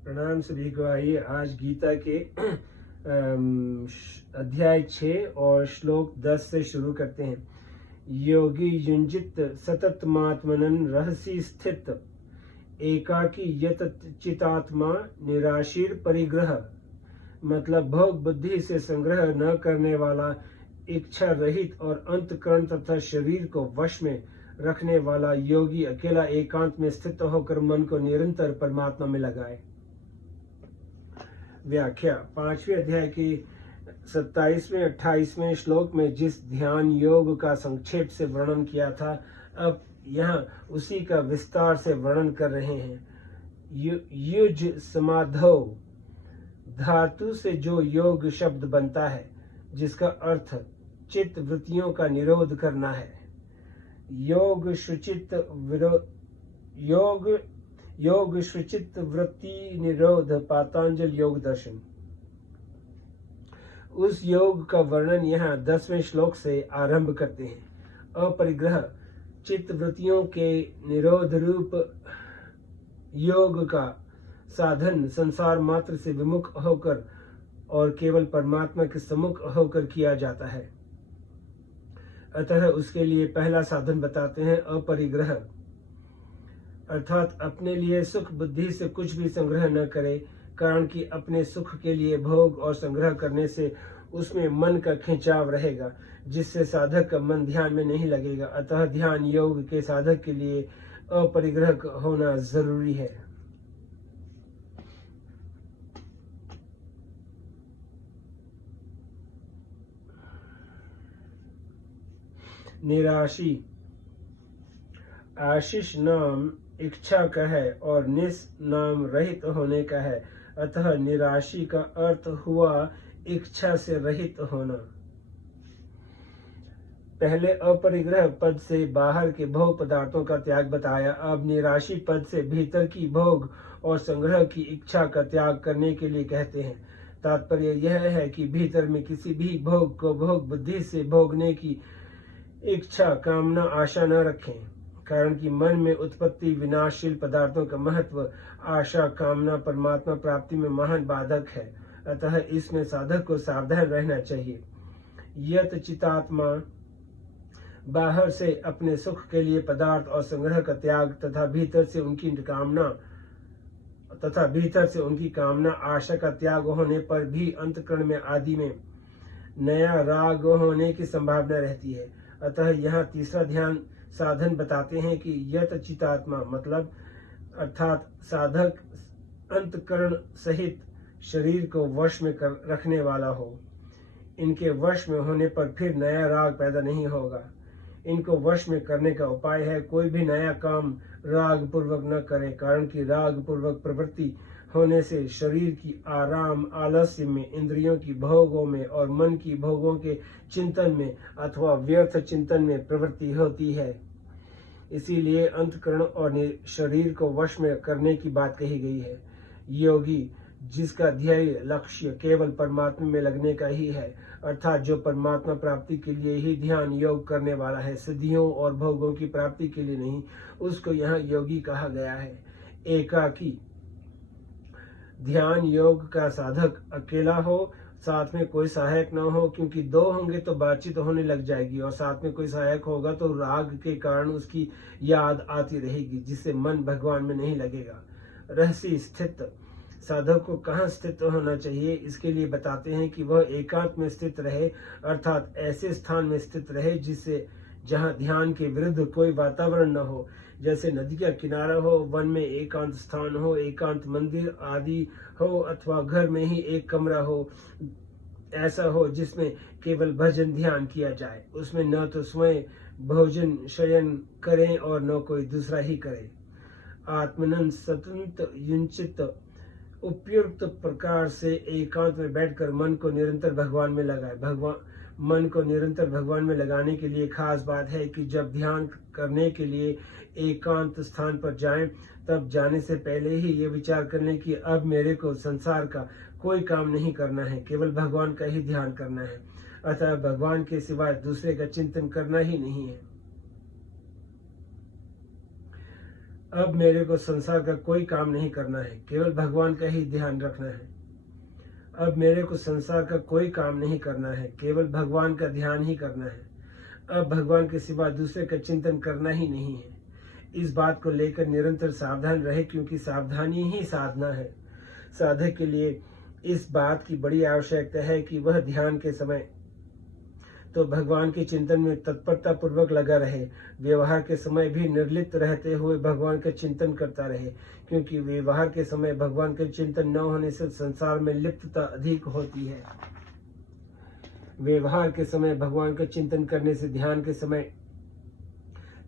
प्रणाम सभी को। आइए आज गीता के अध्याय 6 और श्लोक 10 से शुरू करते हैं। योगी युंजित सततमात्मनन रहसी स्थित एकाकी यत चितात्मा निराशीर परिग्रह। मतलब भोग बुद्धि से संग्रह न करने वाला, इच्छा रहित और अंतकरण तथा शरीर को वश में रखने वाला योगी अकेला एकांत में स्थित होकर मन को निरंतर परमात्मा में लगाए। व्याख्या। 5वें अध्याय के 27वें 28वें श्लोक में जिस ध्यान योग का संक्षेप से वर्णन किया था, अब यहाँ उसी का विस्तार से वर्णन कर रहे हैं। युज समाधौ धातु से जो योग शब्द बनता है, जिसका अर्थ चित्त वृत्तियों का निरोध करना है। योग शुचित विरोध योग शुचित वृत्ति निरोध पातंजल योग दर्शन। उस योग का वर्णन यहाँ 10वें श्लोक से आरंभ करते हैं। अपरिग्रह चित्त वृत्तियों के निरोध रूप योग का साधन संसार मात्र से विमुख होकर और केवल परमात्मा के सम्मुख होकर किया जाता है। अतः उसके लिए पहला साधन बताते हैं अपरिग्रह, अर्थात अपने लिए सुख बुद्धि से कुछ भी संग्रह न करे, कारण कि अपने सुख के लिए भोग और संग्रह करने से उसमें मन का खिंचाव रहेगा, जिससे साधक का मन ध्यान में नहीं लगेगा। अतः ध्यान योग के साधक के लिए अपरिग्रह होना जरूरी है। निराशी आशीष नाम इच्छा का है और निस नाम रहित होने का है। अतः निराशी का अर्थ हुआ इच्छा से रहित होना। पहले अपरिग्रह पद से बाहर के भोग पदार्थों का त्याग बताया, अब निराशी पद से भीतर की भोग और संग्रह की इच्छा का त्याग करने के लिए कहते हैं। तात्पर्य यह है कि भीतर में किसी भी भोग को भोग बुद्धि से भोगने की इच्छा कामना आशा न रखें, कारण कि मन में उत्पत्ति विनाशशील पदार्थों का महत्व आशा कामना परमात्मा प्राप्ति में महान बाधक है। अतः इसमें साधक को सावधान रहना चाहिए। यत चितात्मा बाहर से अपने सुख के लिए पदार्थ और संग्रह का त्याग तथा भीतर से उनकी कामना आशा का त्याग होने पर भी अंतकरण में आदि में नया राग होने की संभावना रहती है। अतः यहाँ तीसरा ध्यान साधन बताते हैं कि यत चितात्मा मतलब अर्थात साधक अंतकरण सहित शरीर को वश में रखने वाला हो। इनके वश में होने पर फिर नया राग पैदा नहीं होगा। इनको वश में करने का उपाय है कोई भी नया काम राग पूर्वक न करें, कारण कि राग पूर्वक प्रवृत्ति होने से शरीर की आराम आलस्य में, इंद्रियों की भोगों में और मन की भोगों के चिंतन में अथवा व्यर्थ चिंतन में प्रवृत्ति होती है। इसीलिए अंतकरण और शरीर को वश में करने की बात कही गई है। योगी जिसका ध्येय लक्ष्य केवल परमात्मा में लगने का ही है, अर्थात जो परमात्मा प्राप्ति के लिए ही ध्यान योग करने वाला है, सिद्धियों और भोगों की प्राप्ति के लिए नहीं, उसको यहाँ योगी कहा गया है। एकाकी ध्यान योग का साधक अकेला हो, साथ में कोई सहायक न हो, क्योंकि दो होंगे तो बातचीत होने लग जाएगी और साथ में कोई सहायक होगा तो राग के कारण उसकी याद आती रहेगी, जिससे मन भगवान में नहीं लगेगा। रहसी स्थित साधक को कहाँ स्थित होना चाहिए, इसके लिए बताते हैं कि वह एकांत में स्थित रहे, अर्थात ऐसे स्थान में स्थित रहे जिससे जहाँ ध्यान के विरुद्ध कोई वातावरण न हो, जैसे नदी का किनारा हो, वन में एकांत स्थान हो, एकांत मंदिर आदि हो, अथवा घर में ही एक कमरा हो। ऐसा हो जिसमें केवल भजन ध्यान किया जाए, उसमें न तो स्वयं भोजन शयन करें और न कोई दूसरा ही करे। आत्मनन स्वतंत्र युंचित उपयुक्त प्रकार से एकांत में बैठकर मन को निरंतर भगवान में लगाए। मन को निरंतर भगवान में लगाने के लिए खास बात है कि जब ध्यान करने के लिए एकांत स्थान पर जाएं, तब जाने से पहले ही ये विचार कर लें कि अब मेरे को संसार का कोई काम नहीं करना है, केवल भगवान का ही ध्यान करना है। अतः भगवान के सिवाय दूसरे का चिंतन करना ही नहीं है। अब मेरे को संसार का कोई काम नहीं करना है, केवल भगवान का ही ध्यान रखना है। अब मेरे को संसार का कोई काम नहीं करना है, केवल भगवान का ध्यान ही करना है। अब भगवान के सिवा दूसरे का चिंतन करना ही नहीं है। इस बात को लेकर निरंतर सावधान रहे, क्योंकि सावधानी ही साधना है। साधक के लिए इस बात की बड़ी आवश्यकता है कि वह ध्यान के समय तो भगवान के चिंतन में तत्परता पूर्वक लगा रहे, व्यवहार के समय भी निर्लिप्त रहते हुए भगवान का चिंतन करता रहे, क्योंकि व्यवहार के समय भगवान के चिंतन न होने से संसार में लिप्तता अधिक होती है। व्यवहार के समय भगवान का चिंतन करने से ध्यान के समय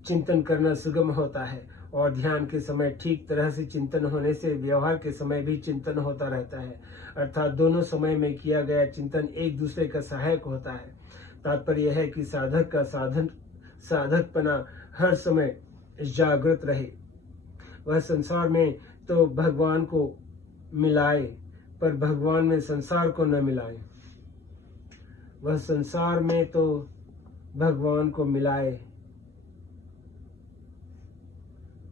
चिंतन करना सुगम होता है, और ध्यान के समय ठीक तरह से चिंतन होने से व्यवहार के समय भी चिंतन होता रहता है। अर्थात दोनों समय में किया गया चिंतन एक दूसरे का सहायक होता है। तात्पर्य है कि साधक का साधकपना हर समय जागृत रहे। वह संसार में तो भगवान को मिलाए, पर भगवान में संसार को न मिलाए। वह संसार में तो भगवान को मिलाए,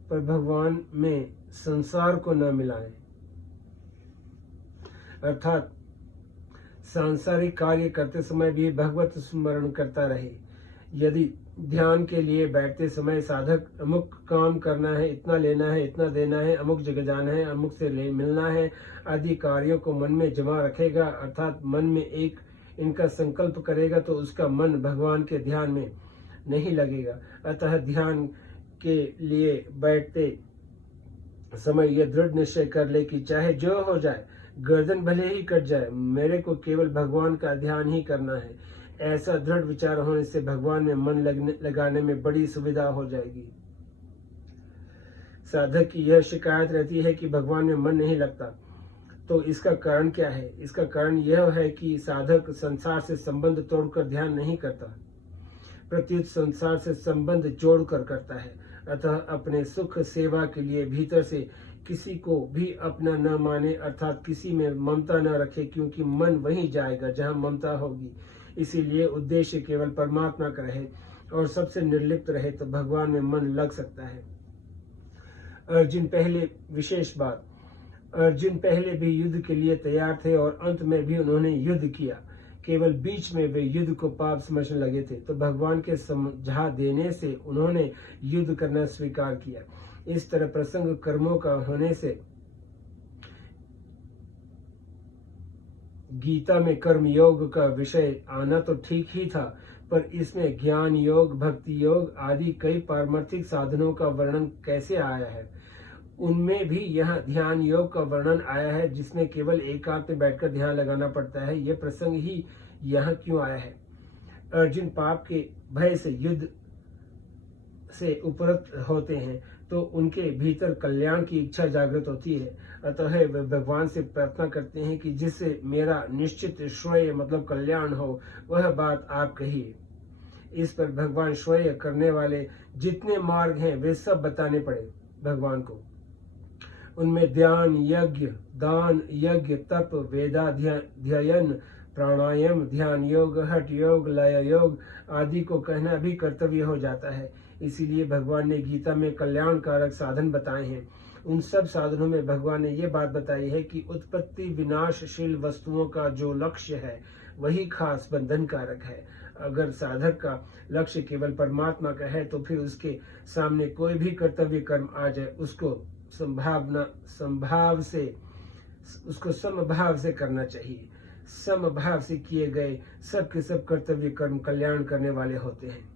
पर भगवान में संसार को न मिलाए। अर्थात सांसारिक कार्य करते समय भी भगवत स्मरण करता रहे। यदि ध्यान के लिए बैठते समय साधक अमुक काम करना है, इतना लेना है, इतना देना है, अमुक जगह जाना है, अमुक से मिलना है आदि कार्यों को मन में जमा रखेगा, अर्थात मन में एक इनका संकल्प करेगा, तो उसका मन भगवान के ध्यान में नहीं लगेगा। अतः ध्यान के लिए बैठते समय यह दृढ़ निश्चय कर ले कि चाहे जो हो जाए, गर्दन भले ही कट जाए, मेरे को केवल भगवान का ध्यान ही करना है। ऐसा दृढ़ विचार होने से भगवान में मन लगाने में बड़ी सुविधा हो जाएगी। साधक की यह शिकायत रहती है कि भगवान में मन नहीं लगता, तो इसका कारण क्या है? इसका कारण यह है कि साधक संसार से संबंध तोड़कर ध्यान नहीं करता, प्रत्युत संसार से संबंध जोड़कर करता है। अतः अपने सुख सेवा के लिए भीतर से किसी को भी अपना न माने, अर्थात किसी में ममता न रखे, क्योंकि मन वहीं जाएगा जहां ममता होगी। इसीलिए उद्देश्य केवल परमात्मा का रहे और सबसे निर्लिप्त रहे, तो भगवान में मन लग सकता है। अर्जुन पहले भी युद्ध के लिए तैयार थे और अंत में भी उन्होंने युद्ध किया। केवल बीच में वे युद्ध को पाप समझने लगे थे, तो भगवान के समझा देने से उन्होंने युद्ध करना स्वीकार किया। इस तरह प्रसंग कर्मों का होने से गीता में कर्म योग का विषय आना तो ठीक ही था, पर इसमें ज्ञान योग, भक्ति योग आदि कई पारमार्थिक साधनों का वर्णन कैसे आया है? उनमें भी यहाँ ध्यान योग का वर्णन आया है, जिसमें केवल एकांत में बैठकर ध्यान लगाना पड़ता है। यह प्रसंग ही यहाँ क्यों आया है? अर्जुन पाप के भय से युद्ध से उपरत होते हैं, तो उनके भीतर कल्याण की इच्छा जागृत होती है। अतः वे भगवान से प्रार्थना करते हैं कि जिससे मेरा निश्चित श्रेय मतलब कल्याण हो, वह बात आप कहिए। इस पर भगवान श्रेय करने वाले जितने मार्ग हैं वे सब बताने पड़े भगवान को। उनमें ध्यान यज्ञ, दान यज्ञ, तप, वेदाध्ययन, प्राणायाम, ध्यान योग, हठ योग, लय योग आदि को कहना भी कर्तव्य हो जाता है। इसीलिए भगवान ने गीता में कल्याणकारक साधन बताए हैं। उन सब साधनों में भगवान ने ये बात बताई है कि उत्पत्ति विनाशशील वस्तुओं का जो लक्ष्य है वही खास बंधन कारक है। अगर साधक का लक्ष्य केवल परमात्मा का है, तो फिर उसके सामने कोई भी कर्तव्य कर्म आ जाए, उसको समभाव से करना चाहिए। समभाव से किए गए सब के सब कर्तव्य कर्म कल्याण करने वाले होते हैं।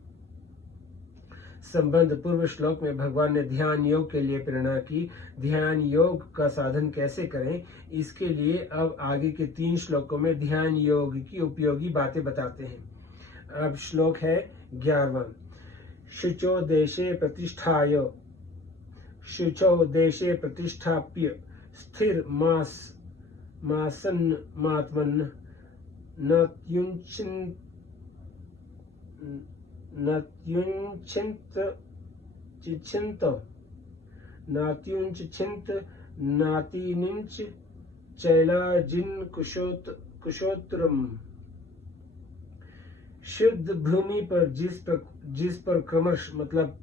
संबंध पूर्व श्लोक में भगवान ने ध्यान योग के लिए प्रेरणा की। ध्यान योग का साधन कैसे करें, इसके लिए अब आगे के 3 श्लोकों में ध्यान योग की उपयोगी बातें बताते हैं। अब श्लोक है 11वां। शुचो देशे प्रतिष्ठाप्य स्थिर मासन्नात्मन् नात्युञ्चिन्त नातिनिंच चैलाजिन कुशोत्तरम। शुद्ध भूमि पर जिस पर क्रमश मतलब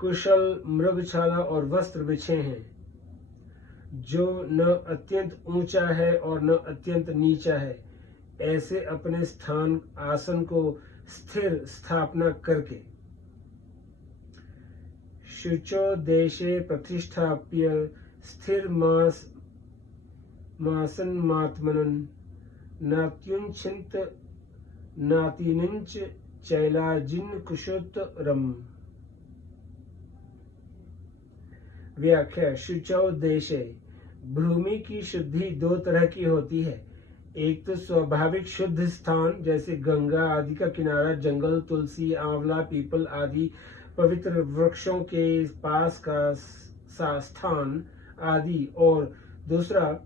कुशल मृगशाला और वस्त्र बिछे हैं, जो न अत्यंत ऊंचा है और न अत्यंत नीचा है, ऐसे अपने स्थान आसन को स्थिर स्थापना करके शुचो देशे प्रतिष्ठाप्य स्थिर मासन्मात्मनं नात्युञ्चित नातिनिंच चैलाजिन कुशोत्तरम। व्याख्या। शुचौ देशे, भूमि की शुद्धि दो तरह की होती है। एक तो स्वाभाविक शुद्ध स्थान जैसे गंगा आदि का किनारा, जंगल, तुलसी, आंवला, पीपल आदि पवित्र वृक्षों के पास का स्थान आदि, और दूसरा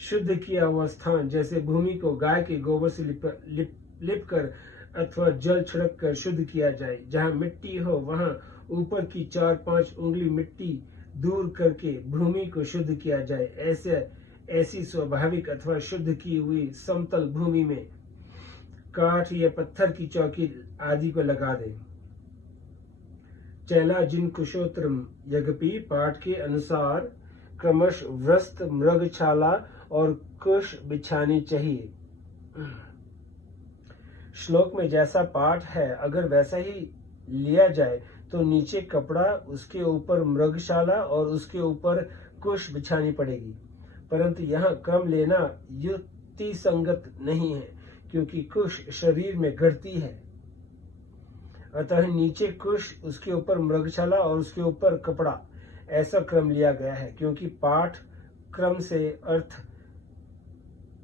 शुद्ध किया हुआ स्थान जैसे भूमि को गाय के गोबर से लिप कर अथवा जल छिड़क कर शुद्ध किया जाए। जहाँ मिट्टी हो वहाँ ऊपर की 4-5 उंगली मिट्टी दूर करके भूमि को शुद्ध किया जाए। ऐसी स्वाभाविक अथवा शुद्ध की हुई समतल भूमि में काठ या पत्थर की चौकी आदि को लगा दें। चैला जिन कुशोत्रम, यज्ञपी पाठ के अनुसार क्रमश वस्त्र, मृगशाला और कुश बिछानी चाहिए। श्लोक में जैसा पाठ है अगर वैसा ही लिया जाए तो नीचे कपड़ा, उसके ऊपर मृगशाला और उसके ऊपर कुश बिछानी पड़ेगी। परंतु यहाँ क्रम लेना युक्ति संगत नहीं है, क्योंकि कुश शरीर में गढ़ती है। अतः नीचे कुश, उसके ऊपर मृगशाला और उसके ऊपर कपड़ा, ऐसा क्रम लिया गया है। क्योंकि पाठ क्रम से अर्थ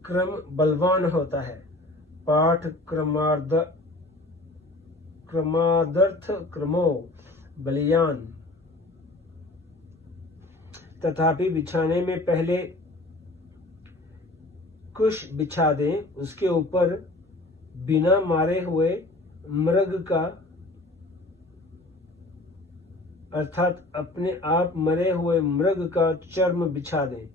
क्रम बलवान होता है। पाठ क्रमादर्थ क्रमो बलियान। तथापि बिछाने में पहले कुश बिछा दें, उसके ऊपर बिना मारे हुए मृग का अर्थात अपने आप मरे हुए मृग का चर्म बिछा दें,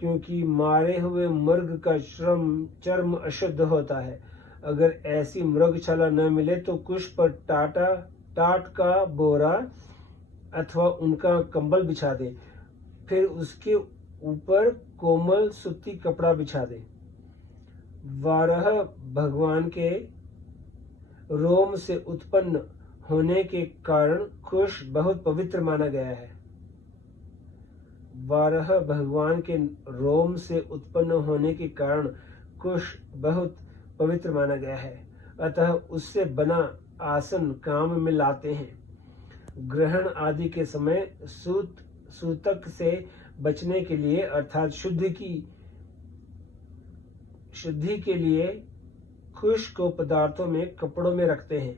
क्योंकि मारे हुए मृग का चर्म अशुद्ध होता है। अगर ऐसी मृगशाला न मिले तो कुश पर टाट का बोरा अथवा उनका कंबल बिछा दें, फिर उसके ऊपर कोमल सूती कपड़ा बिछा दें। वाराह भगवान के रोम से उत्पन्न होने के कारण कुश बहुत पवित्र माना गया है। वाराह भगवान के रोम से उत्पन्न होने के कारण कुश बहुत पवित्र माना गया है, अतः उससे बना आसन काम में लाते हैं। ग्रहण आदि के समय सूतक से बचने के लिए अर्थात शुद्धि के लिए कुश को पदार्थों में, कपड़ों में रखते हैं।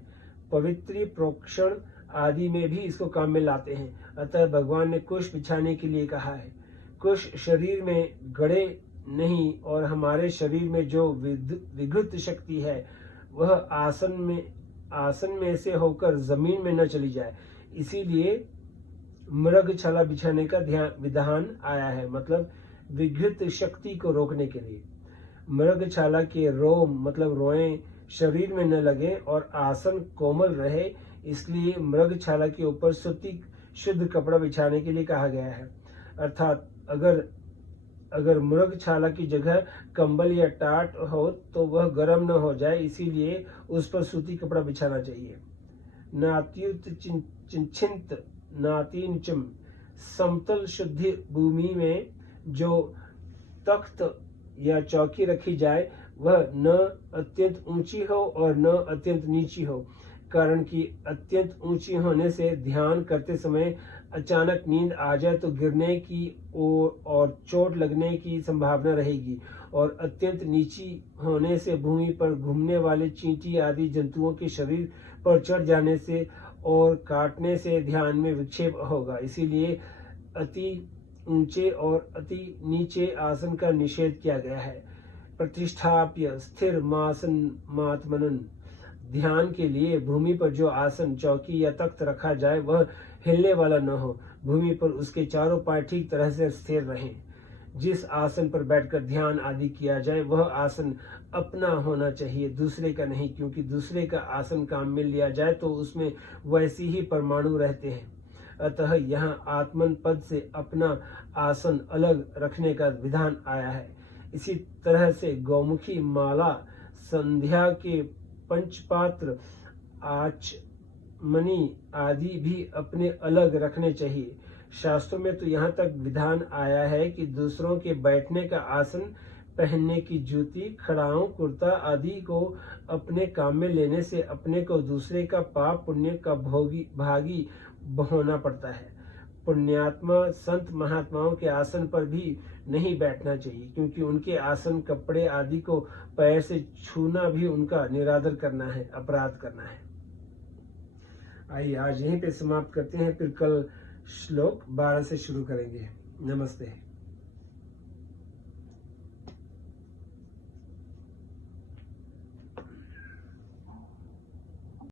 पवित्री प्रोक्षण आदि में भी इसको काम में लाते हैं। अतः भगवान ने कुश बिछाने के लिए कहा है। कुश शरीर में गड़े नहीं, और हमारे शरीर में जो विकृत शक्ति है वह आसन में से होकर जमीन में न चली जाए, इसीलिए मृगशाला बिछाने का विधान आया है, मतलब विकृत शक्ति को रोकने के लिए। मृगशाला के रोम मतलब रोएं शरीर में न लगे और आसन कोमल रहे, इसलिए मृगशाला के ऊपर सूती शुद्ध कपड़ा बिछाने के लिए कहा गया है। अर्थात अगर मृगशाला की जगह कंबल या टाट हो तो वह गर्म न हो जाए, इसीलिए उस पर सूती कपड़ा बिछाना चाहिए। नातिंचम, समतल शुद्ध भूमि में जो तख्त या चौकी रखी जाए वह न अत्यंत ऊंची हो और न अत्यंत नीची हो, कारण कि अत्यंत ऊंची होने से ध्यान करते समय अचानक नींद आ जाए तो गिरने की और चोट लगने की संभावना रहेगी, और अत्यंत नीची होने से भूमि पर घूमने वाले चींटी आदि जंतुओं के शरीर पर चढ़ जाने से और काटने से ध्यान में विक्षेप होगा। इसीलिए अति ऊंचे और अति नीचे आसन का निषेध किया गया है। प्रतिष्ठाप्य स्थिर मात्मनन, ध्यान के लिए भूमि पर जो आसन, चौकी या तख्त रखा जाए वह हिलने वाला न हो, भूमि पर उसके चारों पांव ठीक तरह से स्थिर रहें। जिस आसन पर बैठकर ध्यान आदि किया जाए वह आसन अपना होना चाहिए, दूसरे का नहीं, क्योंकि दूसरे का आसन काम में लिया जाए तो उसमें वैसी ही परमाणु रहते हैं। अतः यहाँ आत्मन पद से अपना आसन अलग रखने का विधान आया है। इसी तरह से गौमुखी, माला, संध्या के पंचपात्र, आचमनी आदि भी अपने अलग रखने चाहिए। शास्त्रों में तो यहाँ तक विधान आया है कि दूसरों के बैठने का आसन, पहनने की जूती, खड़ाऊं, कुर्ता आदि को अपने काम में लेने से अपने को दूसरे का पाप पुण्य का भागी होना पड़ता है। पुण्यात्मा संत महात्माओं के आसन पर भी नहीं बैठना चाहिए, क्योंकि उनके आसन, कपड़े आदि को पैर से छूना भी उनका निरादर करना है, अपराध करना है। आइए आज यहीं पे समाप्त करते हैं, फिर कल श्लोक 12 से शुरू करेंगे। नमस्ते।